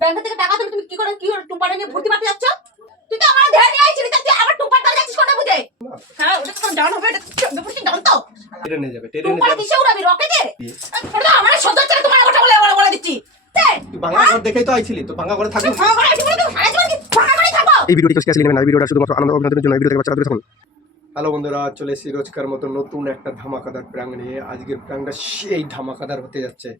Bank থেকে টাকা তুলে তুমি কি করে টুম্পাটা নিয়ে ভর্তি মারতে যাচ্ছ? তুই তো আমার ধ্যান নিয়ে আইছিলি, তুই আবার টুম্পাটা যাচ্ছিস কোন বুঝে? হ্যাঁ, ওটা তো ডাউন হবে, এটা ব্যাপারটা কি জানতো? ট্রেনে নিয়ে যাবে, ট্রেনে নিয়ে টুম্পাটা যাবে। কিসে উড়াবি, রকেটে? ওটা আমার সহ্য হচ্ছে না, তোমার কথা বলে দিচ্ছি। তুই ভাঙা ঘর দেখেই তো আইছিলি, তো ভাঙা ঘরে থাকবি। ভাঙা করে আইছি বলে তো ভাঙা জীবন কি ভাঙা করে থাকবো? এই ভিডিওটি কেউ স্কেচ নেবেন না, এই ভিডিওটা শুধুমাত্র আনন্দ ও বিনোদনের জন্য। এই ভিডিও থেকে বাচ্চারা দূরে থাকুন। হ্যালো বন্ধুরা, চলে এসেছি রোজকার মতো নতুন একটা ধামাকাদার প্র্যাঙ্ক নিয়ে। আজকের প্র্যাঙ্কটা সেই ধামাকাদার হতে যাচ্ছে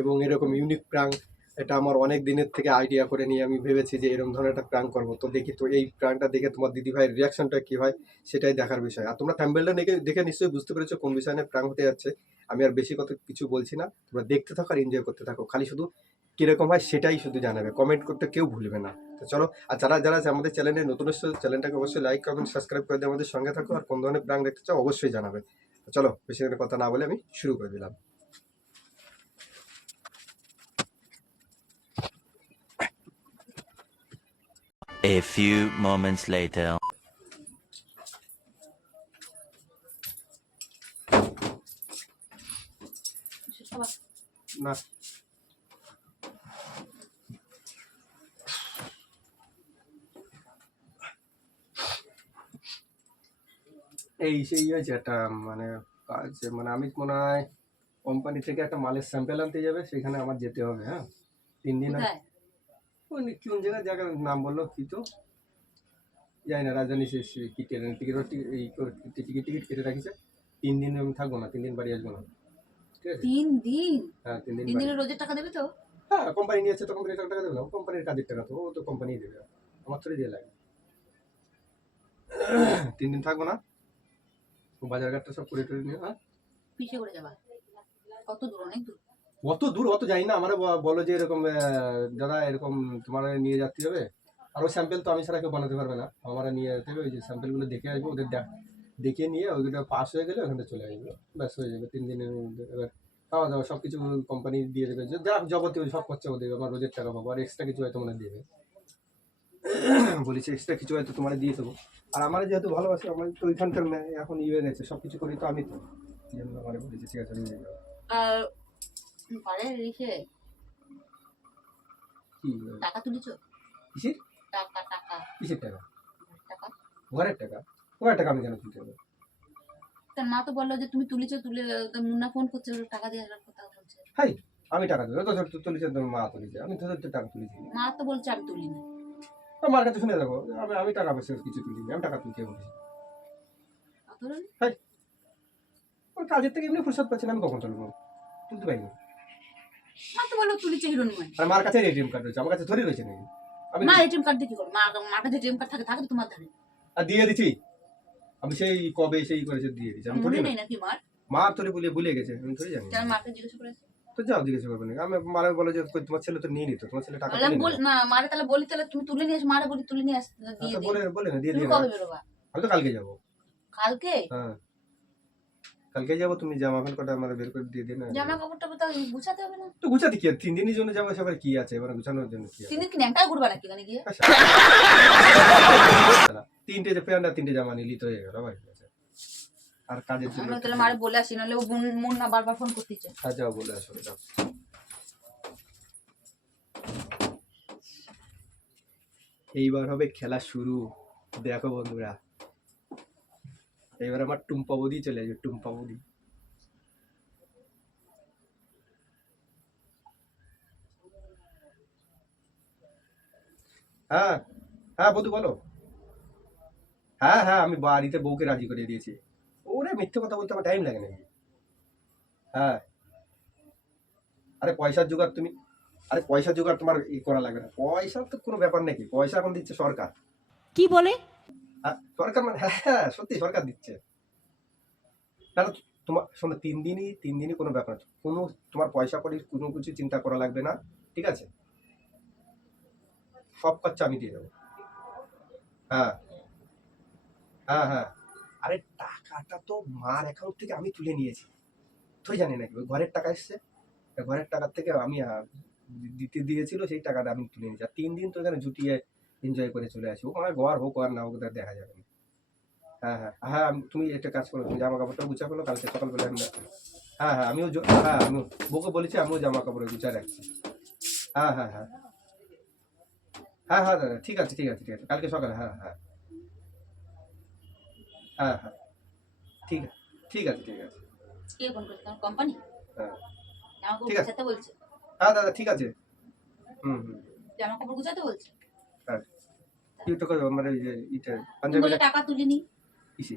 এবং এরকম ইউনিক প্র্যাঙ্ক, এটা আমার অনেক দিনের থেকে আইডিয়া করে নিয়ে আমি ভেবেছি যে এরকম ধরনের একটা প্র্যাঙ্ক করবো। তো দেখি তো এই প্র্যাঙ্কটা দেখে তোমার দিদিভাইয়ের রিয়াকশনটা কী হয়, সেটাই দেখার বিষয়। আর তোমরা থাম্বনেলটা দেখে নিশ্চয়ই বুঝতে পেরেছো কোন বিষয় নিয়ে প্র্যাঙ্ক হতে যাচ্ছে। আমি আর বেশি কিছু বলছি না, তোমরা দেখতে থাকো আর এনজয় করতে থাকো। খালি শুধু কীরকম হয় সেটাই শুধু জানাবে, কমেন্ট করতে কেউ ভুলবে না। তো চলো, আর যারা যারা আমাদের চ্যানেলে নতুন এসেছো, চ্যানেলটাকে অবশ্যই লাইক কমেন্ট সাবস্ক্রাইব করে দিয়ে আমাদের সঙ্গে থাকো। আর কোন ধরনের প্র্যাঙ্ক দেখতে চাও অবশ্যই জানাবে। তো চলো, বেশি কথা না বলে আমি শুরু করে দিলাম। A few moments later. না, এই সেই হয়েছে একটা মানে কাজ, মানে আমি মনে হয় কোম্পানি থেকে একটা মালের স্যাম্পেল আনতে যাবে, সেখানে আমার যেতে হবে। হ্যাঁ, 3 দিন কোন জায়গার নাম বললো কি, তো যাই না, রাজধানী শেষ কি ট্রেনের টিকিট কেটে রাখিছে। 3 দিন আমি থাকবো না, 3 দিন বাড়ি আসবো না। ঠিক আছে, 3 দিন? হ্যাঁ 3 দিন। 3 দিনের রোজের টাকা দেবে তো? হ্যাঁ, কোম্পানি নিয়েছে তো কোম্পানির টাকা দেবে না, কোম্পানির কাজের টাকা তো ও তো কোম্পানি দেবে, আমার থোড়ি দিয়ে লাগে। 3 দিন থাকবো না, বাজার ঘাটটা সব করে টরে নিয়ে। হ্যাঁ, কিসে করে যাবা? কত দূর? অনেক দূর। অত দূর অত যাই না, আমারও বলো যে এরকম দাদা এরকম তোমার নিয়ে যাতে হবে। আর ওই স্যাম্পেল তো আমি ছাড়া কেউ বানাতে পারবে না, আমার নিয়ে যেতে হবে। ওই যে স্যাম্পেলগুলো দেখে আসবো, ওদের দেখে নিয়ে ওইগুলো পাস হয়ে গেলে ওখানে চলে আসবে, ব্যাস হয়ে যাবে 3 দিনের মধ্যে। এবার খাওয়া দাওয়া সব কিছু কোম্পানি দিয়ে দেবে, যা যাবতীয় সব খরচাও দেবে, আমার রোজের টাকা পাবো। আর এক্সট্রা কিছু হয়তো মনে দেবে, বলেছি এক্সট্রা কিছু হয়তো তোমার দিয়ে দেবো। আর আমার যেহেতু ভালোবাসি, আমার তো ওইখানকার এখন ইয়ে গেছে, সব কিছু করি তো আমি, তো এই জন্য আমার বলেছি ঠিক আছে নিয়ে যাবো। আর বাড়ি রেখে কি টাকা তুলিছো? কিসের টাকা টাকা কিসের টাকা? টাকা ঘরের টাকা? ঘরের টাকা আমি কেন তুলতে হবে? তার মা তো বললো যে তুমি তুলিছো, তুলে মুন্না ফোন করছে, টাকা দিয়ে কথা বলছে। হাই, আমি টাকা দেবো তো তুলেছে, তোর মা তুলেছে, আমি তো টাকা তুলেছি। মা তো বলছে আমি তুলিনি। মার কাছে শুনে যাবো, আমি টাকা পয়সা কিছু তুলিনি, আমি টাকা তুলতে বলেছি। হাই, ওই কাজের থেকে এমনি ফুরসত পাচ্ছি না, আমি কখন তুলবো? তুলতে পারিনি। মা তো বললো তুলিছে হিরোনিময়। আর মার কাছে এটিএম কার্ড রয়েছে, আমার কাছে থরি রয়েছে নাকি? আমি মা এটিএম কার্ড দিয়ে কি করো? মার কাছে এটিএম কার্ড থাকে, থাকে তো তোমার ধারে। আর দিয়ে দিচ্ছি, আমি সেই কবে সেই করেছে দিয়ে দিচ্ছি। আমি থরি নেই নাকি মার? মা থরি ভুলে গেছে, আমি থরি জানি। যার মাকে জিজ্ঞেস করেছে তো যাও জিজ্ঞেস করবে না, আমি মারে বলে যে তোমার ছেলে তো নিয়ে নিত, তোমার ছেলে টাকা বল না, মারে তাহলে বলি, তাহলে তুমি তুলে নিয়ে এসো, মারে বলি তুলে নিয়ে আসতে দিয়ে দিই। বলে না দিয়ে তুমি দিয়ে কবে বেরোবা? আমি তো কালকে যাবো। কালকে? হ্যাঁ কালকে যাবো, তুমি জামা কাপড় কটা আমার বের করে দিয়ে দিন। জামা কাপড়টা তো গুছাতে হবে না? তো গুছাতে কি 3 দিনের জন্য যাবো, সবার কি আছে এবার গুছানোর জন্য? কি 3 দিন কি ন্যাংটা ঘুরবা নাকি ওখানে গিয়ে? 3টে যে প্যান্ট আর 3টে জামা নিলি তো হয়ে গেল ভাই। আর কাজের জন্য আমরা তাহলে মারে বলে আসি, নাহলে ও মন না বারবার ফোন করতেছে। যাও বলে আসো, যাও। এইবার হবে খেলা শুরু, দেখো বন্ধুরা। এইবার আমার টুম্পা বৌদি চলে আসবে, টুম্পা বৌদি। হ্যাঁ হ্যাঁ বধু বলো। হ্যাঁ হ্যাঁ, আমি বাড়িতে বউকে রাজি করে দিয়েছি। ওরে মিথ্যে কথা বলতে আমার টাইম লাগে নাকি? হ্যাঁ, আরে পয়সার জোগাড় তুমি, আরে পয়সার জোগাড় তোমার করা লাগবে না, পয়সার তো কোনো ব্যাপার নাকি, পয়সা এখন দিচ্ছে সরকার। কি বলে? হ্যাঁ সরকার, মানে হ্যাঁ সত্যি সরকার দিচ্ছে। না না, তোমার শোনো, 3 দিনই কোনো ব্যাপার, কোনো তোমার পয়সা কড়ির কোনো কিছু চিন্তা করা লাগবে না, ঠিক আছে? সব খরচা আমি দিয়ে দেবো। হ্যাঁ হ্যাঁ হ্যাঁ, আরে টাকাটা তো মার অ্যাকাউন্ট থেকে আমি তুলে নিয়েছি, তুই জানি নাকি? ওই ঘরের টাকা এসছে, ঘরের টাকার থেকে আমি দিতে দিয়েছিল, সেই টাকাটা আমি তুলে নিয়েছি। আর 3 দিন তো এখানে জুটিয়ে এনজয় করে চলে আসি, ও আমার ঘর হোক আর না হোক দেখা যাবে না। হ্যাঁ হ্যাঁ হ্যাঁ, তুমি একটা কাজ করো, তুমি জামা কাপড়টা গুছা করো, কালকে সকালবেলা। হ্যাঁ হ্যাঁ আমিও, হ্যাঁ আমিও বউকে বলেছি, আমিও জামা কাপড় গুছা রাখছি। হ্যাঁ হ্যাঁ হ্যাঁ হ্যাঁ হ্যাঁ দাদা, ঠিক আছে ঠিক আছে ঠিক আছে, কালকে সকালে, হ্যাঁ হ্যাঁ হ্যাঁ হ্যাঁ ঠিক আছে ঠিক আছে ঠিক আছে, কে ফোন করছে? তোমার কোম্পানি? হ্যাঁ জামা কাপড় ঠিক আছে। গুছাতে বলছে? হ্যাঁ দাদা ঠিক আছে। হুম হুম জামা কাপড় গুছাতে বলছে? হ্যাঁ কি তো করবো মানে এই যে এটা তুমি পাঞ্জাবি বললে টাকা তুলিনি, কিসে?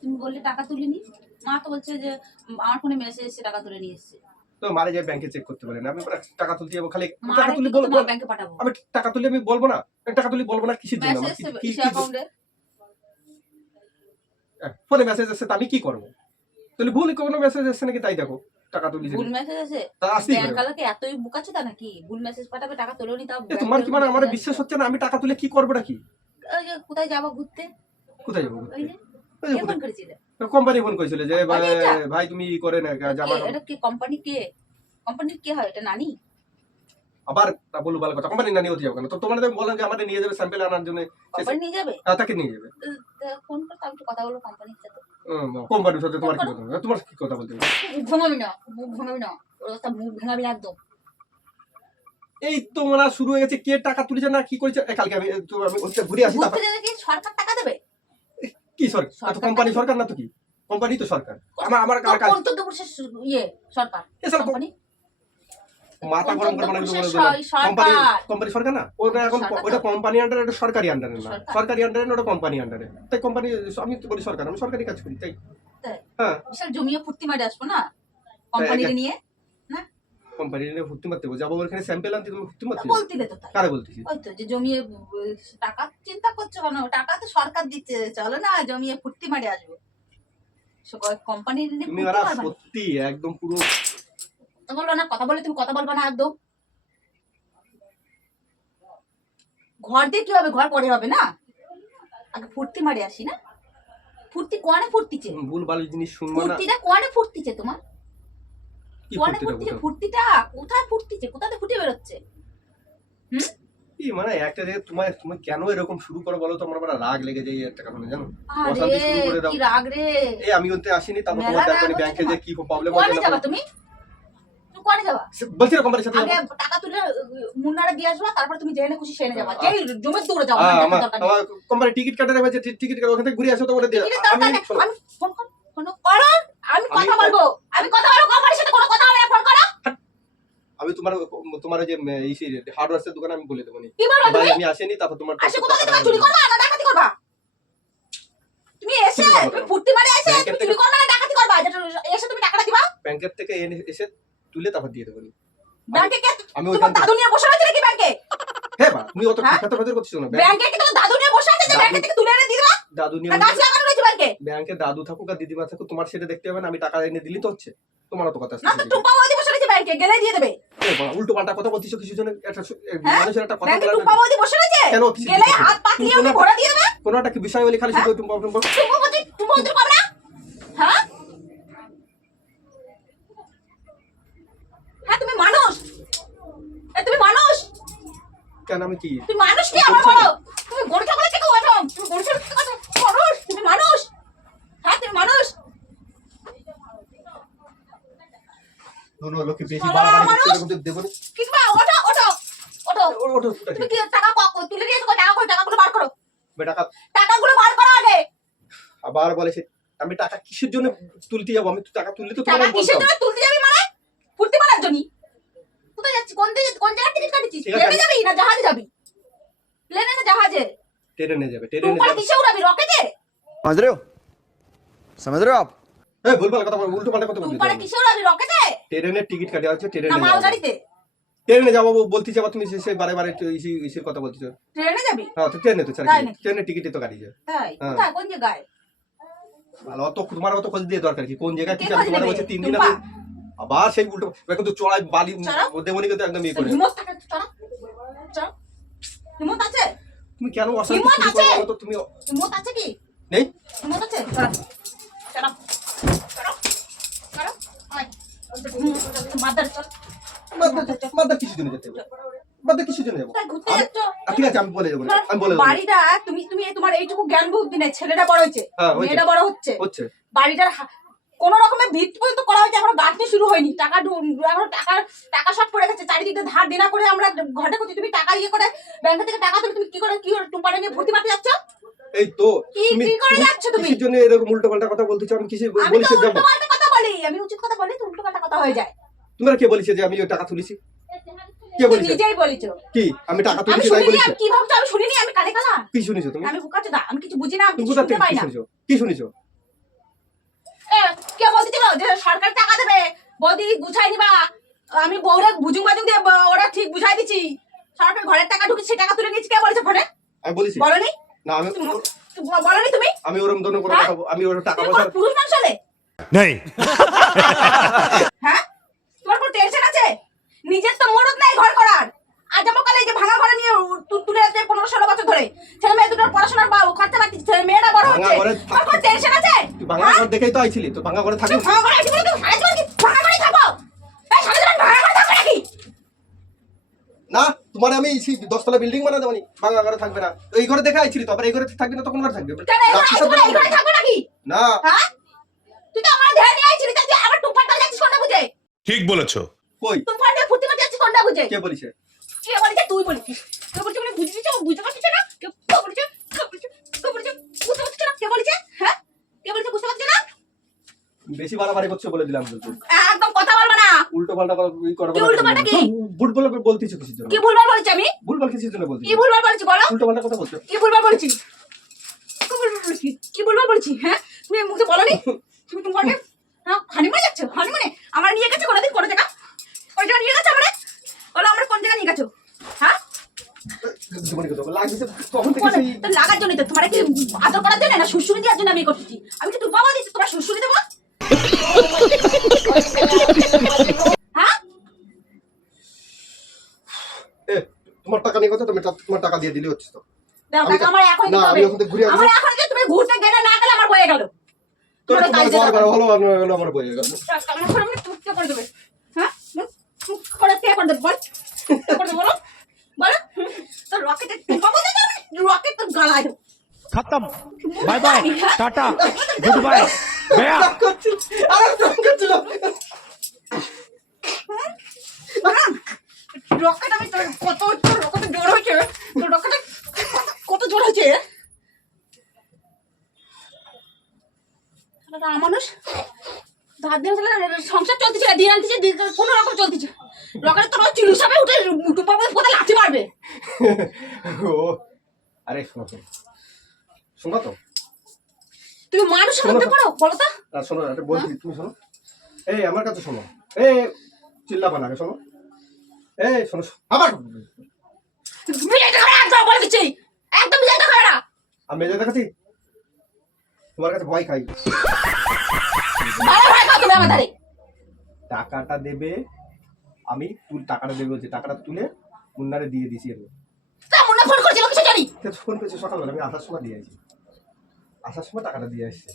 তুমি বললে টাকা তুলিনি। মা তো বলছে যে আমার ফোনে মেসেজ এসে টাকা তুলে নিয়ে এসেছে। তো মারে যায় ব্যাংকে চেক করতে বলেন, আমি পরে টাকা তুলতে যাবো খালি, টাকা মারে তুলি কি করতে বলবো, মা ব্যাংকে পাঠাবো? আমি টাকা তুলি আমি বলবো না, টাকা তুলি বলবো না কিসের জন্য, মেসেজ আমার এসে ইসে অ্যাকাউন্টে। ফোনে মেসেজ এসে তা আমি কি করবো? তাহলে ভুল কোনো মেসেজ এসে নাকি তাই দেখো টাকা তুলি ভুল মেসেজ আছে? তা আসতেই ব্যাংক পারে। আলাকে এতই বুকাচ্ছে তা নাকি ভুল মেসেজ পাঠাবে টাকা তুলেনি তাও? এ তোমার কি মানে আমার বিশ্বাস হচ্ছে না, আমি টাকা তুলে কি করবো নাকি? ওই যে কোথায় যাবো ঘুরতে, কোথায় যাবো? ওই যে ওই যে কে ফোন করেছিলে? কোম্পানি ফোন করেছিল যে কোম্পানি এটা? ভাই তুমি ই করে না জামা এটা কি কোম্পানি? কে কোম্পানির কে হয়? এটা নানি? আবার তা বলবো ভালো কথা, কোম্পানি না নিয়ে হতে যাবো কেন? তো তোমাদের বললাম যে আমাদের নিয়ে যাবে স্যাম্পেল আনার জন্য, কোম্পানি নিয়ে যাবে? তাকে নিয়ে যাবে। ফোন করতে আমি একটু কথা বলবো কোম্পানির সাথে। কোম্পানির সাথে তোমার কি কথা? তোমার কি কথা বলতে হবে? মুখ ভাঙাবি না, মুখ ভাঙাবি না, ওর কথা মুখ ভাঙাবি না একদম। এই তো মানে শুরু হয়ে গেছে, কে টাকা তুলেছে না কি করেছে। কালকে আমি ওইটা ঘুরে আসি, ঘুরতে তারপর গেলে কি সরকার টাকা দেবে? কি সরকার? তো কোম্পানি সরকার না তো কি? কোম্পানি তো সরকার। আমার তো কোন তো দেশের ইয়ে সরকার? এছাড়া কোম্পানি মাথা গরম করে মানে কোম্পানি, কোম্পানি সরকার না ওটা এখন, ওটা কোম্পানি আন্ডারে, ওটা সরকারি আন্ডারে না, সরকারি আন্ডারে না, ওটা কোম্পানি আন্ডারে। তাই কোম্পানি, আমি তো বলি সরকার, আমি সরকারি কাজ করি তাই। হ্যাঁ বিশাল জমিয়ে ফুর্তি মারে আসবো না কোম্পানিকে নিয়ে। কোম্পানি নিয়ে ফুর্তি মারতে যাবো, ওখানে স্যাম্পেল আনতে তুমি ফুর্তি মারতে বলতিলে তো তাই। কারে বলতেছি? ওই তো যে জমিয়ে টাকা চিন্তা করছো কেন? টাকা তো সরকার দিচ্ছে, চলো না জমিয়ে ফুর্তি মারে আসবো। কোম্পানি নিয়ে তুমি ফুর্তি ওরা মারবা না। সত্যি একদম পুরো কথা বলবো না, কথা বলে তুমি কথা বলবা না একদম। ঘর দিয়ে কি হবে? ঘর পরে হবে না, আগে ফুর্তি মারে আসি না। ফুর্তি কোয়ানে ফুর্তিছে? ভুল ভালো জিনিস শুনবা না। ফুর্তিটা কোয়ানে ফুর্তিছে তোমার? কি কোয়ানে ফুর্তিটা ফুর্তিছে? কোথাও? ফুর্তিটা কোথায় ফুর্তিছে? কোথাতে ফুটে বেরোচ্ছে? কি মানে একটা যে তোমার, তুমি কেন এরকম শুরু করো বলো তো? আমার বড় রাগ লেগে যায় এই একটা কারণে, জানো? অশান্তি শুরু করে আরে দাও। কি রাগ রে! এই আমি ওতে আসিনি, তারপর মেলা তোমার রাগ দেখো হচ্ছে ব্যাংকে যে তোমার। কি প্রবলেম কোয়ানে হচ্ছে যাবা না। তুমি? তুমি কোয়ানে যাবা? বলছি না কোম্পানির সাথে আগে যাবো। টাকা তুলে মুন্নারে দিয়ে আসবা, তারপর তুমি জেনে খুশি সেনে যাবা। যেই জমির দৌড়ে যাও, আমার কোম্পানি টিকিট কাটে দেবে, যে টিকিট কাটে ওখান থেকে ঘুরে আসো তো ওটা দিয়ে আমি শোনো, আমি ফোন করো, আমি কথা বলবো, আমি কথা বলবো। কোম্পানির সাথে কোনো কথা হবে না, ফোন করো। আমি তোমার ওই যে এই হার্ডওয়্যারের দোকানে আমি বলে দেবো নি কি বলবা ভাই তুমি? আমি আসেনি, তারপর তোমার আসে কোথা থেকে? চুরি করবা না ডাকাতি করবা? তুমি এসে তুমি ফুর্তি মারে এসে তুমি চুরি করবা না ডাকাতি করবা? যেটা এসে তুমি টাকাটা দিবা ব্যাংকের থেকে এসে তুলে তারপর দিয়ে দেবো নি। ব্যাংকে। কে আমি তোমার ওইখান থেকে দাদু নিয়ে বসে আছে নাকি ব্যাংকে? হ্যাঁ বা তুমি অত হ্যাঁ? কথা কথা করছিস না। ব্যাংকে কি তোমার দাদু নিয়ে বসে আছে যে ব্যাংকে থেকে তুলে এনে দিয়ে দিবা? দাদু নিয়ে না গাছ লাগানো রয়েছে ব্যাংকে? ব্যাংকে দাদু থাকুক আর দিদিমা থাকুক, তোমার সেটা দেখতে হবে না। আমি টাকা এনে দিলি তো হচ্ছে, তোমার অত কথা না তো আসছে। টুম্পা বৌদি বসে রয়েছে ব্যাংকে, গেলে দিয়ে দেবে। উল্টো পাল্টা কথা বলছিস কিছু জন, একটা হ্যাঁ? মানুষের একটা কথা ব্যাংকে বলার টুম্পা বৌদি বসে রয়েছে, কেন কিছু গেলে কিছু হাত পা তুমি দিয়ে ওকে ভরা দিয়ে দেবে। কোনো একটা কি বিষয় হলে খালি শুধু টুম্পা টুম্পা। টুম্পা বৌদি কবে না? হ্যাঁ হ্যাঁ তুমি মানুষ? তুমি মানুষ? কেন আমি কি তুমি মানুষ কি আমার বলো? তুমি গরু ছাগলের থেকে ওঠো, তুমি গরু ছাগলের থেকে মানুষ? তুমি মানুষ? হ্যাঁ তুমি মানুষ? কোনো লোকে বেশি বাবা, বাড়াবাড়ি মানুষ? করতে কিন্তু দেবো না। কিংবা ওঠো ওঠো ওঠো। ওঠো তুমি কি টাকা তুলে নিয়েছো? টাকাগুলো বার করো, টাকা টাকাগুলো বার করো আগে। আবার বলে সে আমি টাকা কিসের জন্য তুলতে যাবো? আমি তো টাকা তুললে তো টাকা তোমার কিসের বলতাম। জন্য তুলতে যাবি মানে? ফুর্তি মারার জন্য? কোথায় যাচ্ছিস? কোন জায়গায় টিকিট কাটিছিস? ঠিক আছে, প্লেনে যাবি না জাহাজে যাবি? প্লেনে না জাহাজে? ট্রেনে যাবে, ট্রেনে টুম্পা যাবে। কিসে উড়াবি? রকেটে? समझ रहे हो समझ रहे हो आप এই ভুলভাল কথা বল, উল্টো পাল্টা কথা বলছিস। টুম্পা কিসে উড়াবি? রকেটে ট্রেনের টিকিট কাটা আছে, না ট্রেনে যাবো। মালগাড়িতে? ট্রেনে যাবো বলতে যাবো, তুমি সে বারে বারে ইসের কথা বলতেছো। ট্রেনে যাবি? হ্যাঁ তো ট্রেনে তো ছাড়, তাই নাকি? ট্রেনের টিকিটে তো কাটি যায়। তাই? হ্যাঁ। কোথায়? কোন জায়গায়? ভালো অত তোমার অত খোঁজ দিয়ে দরকার কি? কোন জায়গায় কে কি আমি খোঁজ তোমার নেবে? বলছি 3 দিন টুম্পা? আমি আবার সেই উল্টো এখন তো চড়াই বালি চড়াও? দেবনি কিন্তু একদম ইয়ে করে। হিম্মত থাকে চড়া চড়া, হিম্মত আছে? তুমি কেন অশান্তি হিম্মত শুরু আছে? করো বলো তো? তুমি হিম্মত আছে কি? নেই হিম্মত আছে? চড়া চড়া চড়া চড়া আয় মাদার চল। মাদ্দা কিসের জন্য যেতে হবে? মাদ্দা কিসের জন্য যাবো? কোথায় ঘুরতে আমি- যাচ্ছ? ঠিক আছে আমি বলে যাবো, আমি বলে দেবো। বাড়িটা তুমি তোমার এইটুকু জ্ঞান বুদ্ধি নেই। ছেলেটা বড় হয়েছে, হ্যাঁ, হয়েছে। মেয়েটা বড় হচ্ছে, হচ্ছে বাড়িটার কোন রকমের ভিত্তি পর্যন্ত করা হয়েছে, এখনো গাঁথনি শুরু হয়নি। এখনো টাকা সব পড়ে গেছে চারিদিকে, ধার দেনা করে আমরা ঘটে করছি। তুমি টাকা ইয়ে করে ব্যাংক থেকে টাকা তুলে তুমি কি করে টুম্পাটা নিয়ে ভর্তি মারতে যাচ্ছ? এই তো কি করে যাচ্ছ তুমি? কিসের জন্য এরকম উল্টোপাল্টা কথা বলতেছো? আমি কিছু আমি বলিস তো যাবো? উল্টোপাল্টা কথা বলি, আমি উচিত কথা বলি তো উল্টোপাল্টা কথা হয়ে যায়। তোমরা কে বলিছে যে আমি ওই টাকা তুলেছি? কে তুমি বলিছে? নিজেই বলেছো। কি আমি টাকা আমি তুলেছি তাই শুনিনি, বলিছে? আমি কি ভাবছো? আমি শুনিনি, আমি কানে কালা। কি শুনিছো তুমি? আমি বুকাচ্ছি দা, আমি কিছু বুঝি না, আমি তুমি কিছু কোথা শুনতে থেকে পাই কি না। শুনিছো? কি শুনিছো? কে বলছিল যে সরকার টাকা দেবে, বৌদি গুছাই নিবা? আমি বউরে বুঝুং বাজুং দিয়ে ওরা ঠিক বুঝাই দিচ্ছি। সরকার ঘরের টাকা ঢুকি, সে টাকা তুলে নিয়েছি। কে বলেছে ফোনে? আমি বলিছি বলনি? না। আমি বলনি তুমি? আমি ওরম ধরনের কোনো হ্যাঁ? কথা আমি ওর টাকা তুমি পয়সা কোন পুরুষ মানুষ হলে? नहीं হ্যাঁ, তোমার কোনো টেনশন আছে? নিজের তো মরদ নাই ঘর করার। আজ আমার কালে এই যে ভাঙা ঘরে নিয়ে তুলে আছে 15-16 বছর ধরে, ছেলে মেয়ে দুটোর পড়াশোনার খরচা বাড়ছে, ছেলে মেয়েরা বড় ভাঙা হচ্ছে। ঘরে তোমার কোনো টেনশন আছে? তুই ভাঙা ঘর দেখেই তো আইছিলি, তো ভাঙা ঘরে থাকবি? ভাঙা ঘরে আছি বলে তুমি সারা জীবন কি ভাঙা ঘরেই থাকো? এই সারা জীবন ভাঙা ঘরে থাকবে নাকি? না, তোমার আমি 10 তলা বিল্ডিং বানা দেবনি, ভাঙা ঘরে থাকবে না। তো এই ঘরে দেখে আইছিলি, তো আবার এই ঘরে থাকবি না, তখন ঘরে থাকবে? কেন এই ঘরে আছি বলে এই ঘরে থাকবে নাকি? না, হ্যাঁ, তুই তো আমার ধ্যান নিয়ে আইছিলি, তাই আবার টুম্পাটা যাচ্ছিস কোনটা বুঝে? ঠিক বলেছো। কই? টুম্পাটা নিয়ে ফুর্তি করতে যাচ্ছিস কোনটা বুঝে? কে বলিছে? কে বলেছে? তুই বলেছিস। কে বলেছে মানে বুঝতে পারছিস না? কে বলেছে? বুঝতে পারছিস না? কে বলেছে? হ্যাঁ, কে বলেছে বুঝতে পারছিস না? বেশি বাড়াবাড়ি করছো বলে দিলাম কিন্তু। একদম কথা বলবা না। উল্টো পাল্টা করবে কি উল্টোপাল্টা কি? ভুল বলে বলতিছো কিসের জন্য? কি ভুলভাল বলেছি আমি? ভুলভাল কিসের জন্য বলতিছো? কি ভুলভাল বলেছি বলো? উল্টো পাল্টা কথা বলছো? কি ভুলভাল বলেছি? কি ভুলভাল বলেছি? হ্যাঁ, তুমি মুখে বলনি? তুমি তোমাকে হ্যাঁ হানিমুনে যাচ্ছ? হানিমুনে আমার নিয়ে গেছে কোনদিন কোন জায়গা? ওই জায়গা নিয়ে গেছে আমারে? বলো আমরা কোন জায়গা নিয়ে গেছো? হ্যাঁ, জীবনে কত লাগছে তখন থেকে কোন সেই তো লাগার জন্য তো তোমার কি আদর করার জন্য না সুশুরি দেওয়ার জন্য আমি করতেছি? আমি কি তুমি বাবা দিচ্ছি তোমার সুশুরি দেবো? হ্যাঁ, এ, তোমার টাকা নিয়ে কথা, তুমি তোমার টাকা দিয়ে দিলে হচ্ছে তো। দাও আমি টাকা আমার এখন না, দিতে আমি হবে। ওখান থেকে ঘুরে আসবো। আমার এখন যে তুমি ঘুরতে গেলে না গেলে আমার বয়ে গেল। তোর তোমার তোমার কাজে ঘর যাবে। করা হলো আমার বইয়ে গেল। আমার ঘরে মানে টুকটা করে দেবে। হ্যাঁ, টুক করে কে করে দেবে বল? কে করে দেবে বলো? বলো তো রকেটে টুপা বলে যাবে, রকেট তো গালায় দেবো। खत्म bye bye tata goodbye गया রকেট আমি তোর কত রকেটে জোর হয়েছে, তোর রকেটে কত জোর হয়েছে। মানুষ ধার দিয়ে সংসার চলতেছে না, দিন আনতেছে কোনো রকম চলতেছে। রকেটে তোর চিলু সাপে উঠে টুপা বলে কোথায় লাথি মারবে। ও আরে শোনো তো, শোনো তো, তুমি মানুষের মধ্যে পড়ো বলো তো? শোনো একটা বলছি, তুমি শোনো। এই আমার কাছে শোনো, এই চিল্লাবা না, শোনো। এই শোনো আবার বিজয়টা খাবে একদম বলে দিচ্ছি, একদম বিজয়টা খাবে না। আমি মেজে দেখাচ্ছি, তোমার কাছে ভয় খাই। ভালো ভাই কত তুমি আমার ধারে টাকাটা দেবে, আমি টাকাটা দেবে বলছি, টাকাটা তুলে মুন্নারে দিয়ে দিছি। আমি তেমন না ফোন করেছিল কিছু জানি। ফোন পেয়েছি সকালবেলা, আমি আসার সময় দিয়ে আসি, আসার সময় টাকাটা দিয়ে আসছি।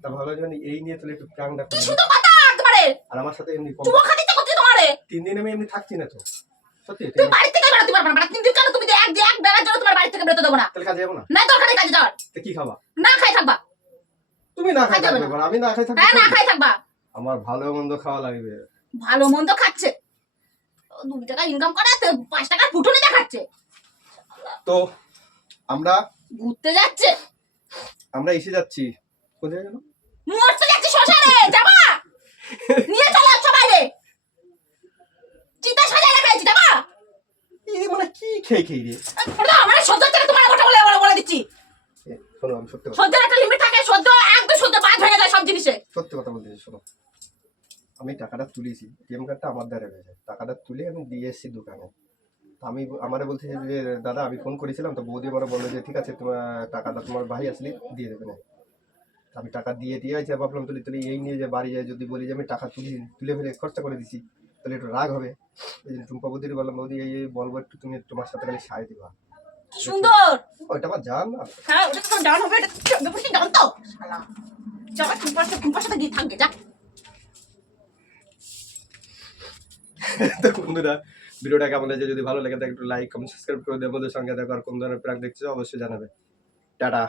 তা ভালো জানি এই নিয়ে তাহলে একটু প্রাংটা কি শুধু কথা তোমারে আর আমার সাথে এমনি কম। চুমো খাতে করতে তোমারে 3 দিন আমি এমনি থাকছি না তো, সত্যি। তুমি বাড়ি থেকে বেরোতে পারবে না। তিন দিন কেন তুমি যে এক বেলার জন্য তোমার বাড়ি থেকে বেরোতে দেবো না। তাহলে কাজে যাবো না? না দরকার নেই কাজে যাওয়ার, তো কি খাবা? না খাই থাকবা। তুমি না খাই খাই যাবে থাকবে, না। আমি না খাই থাকবো। হ্যাঁ না খাই থাকবা। আমার ভালো মন্দ খাওয়া লাগবে। ভালো মন্দ খাচ্ছে, 2 টাকা ইনকাম করে 5 টাকার ফুটুনি দেখাচ্ছে, তো আমরা ঘুরতে যাচ্ছে, এসে যাচ্ছি কোন জায়গায় যেন? মরতে যাচ্ছে শ্মশানে যাবা, নিয়ে চলো সবাই রে, চিতা সাজায় রেখেছি যাবা। এই মানে কি খেয়ে রে? আমার সহ্য হচ্ছে না তোমার কথা বলে দিচ্ছি। শোনো, আমি সত্যি কথা, সহ্যের একটা লিমিট থাকে, সহ্য একদম সহ্য বাদ ভেঙে যায় সব জিনিসে। সত্যি কথা বলতেছি। শোনো, আমি টাকাটা তুলেছি, এটিএম কার্ডটা আমার দ্বারা রয়েছে, টাকাটা তুলে আমি দিয়ে এসেছি দোকানে। তো আমি আমারে বলছি যে দাদা আমি ফোন করেছিলাম, তো বৌদি আমার বললো যে ঠিক আছে তোমার টাকাটা তোমার ভাই আসলে দিয়ে দেবে না। আমি টাকা দিয়ে আছে, ভাবলাম তুলি এই নিয়ে যে বাড়ি যায় যদি বলি যে আমি টাকা তুলে ফেলে খরচা করে দিছি, তাহলে একটু রাগ হবে। এই জন্য টুম্পা বৌদির বললাম, বৌদি এই বলবো একটু তুমি তোমার সাথে খালি সায় দিবা। কি সুন্দর। ওইটা আমার জান না। হ্যাঁ ওটা তো ডাউন হবে, এটা ব্যাপারটা ডাউন তো শালা। যাবা টুম্পার সাথে গিয়ে থাকবে যা। তো বন্ধুরা, ভিডিওটা কেমন লাগছে, যদি ভালো লাগে তাহলে একটু লাইক কমেন্ট সাবস্ক্রাইব করে দেবো। আমাদের সঙ্গে দেখো, আর কোন ধরনের প্র্যাঙ্ক দেখছো অবশ্যই জানাবে। টাটা।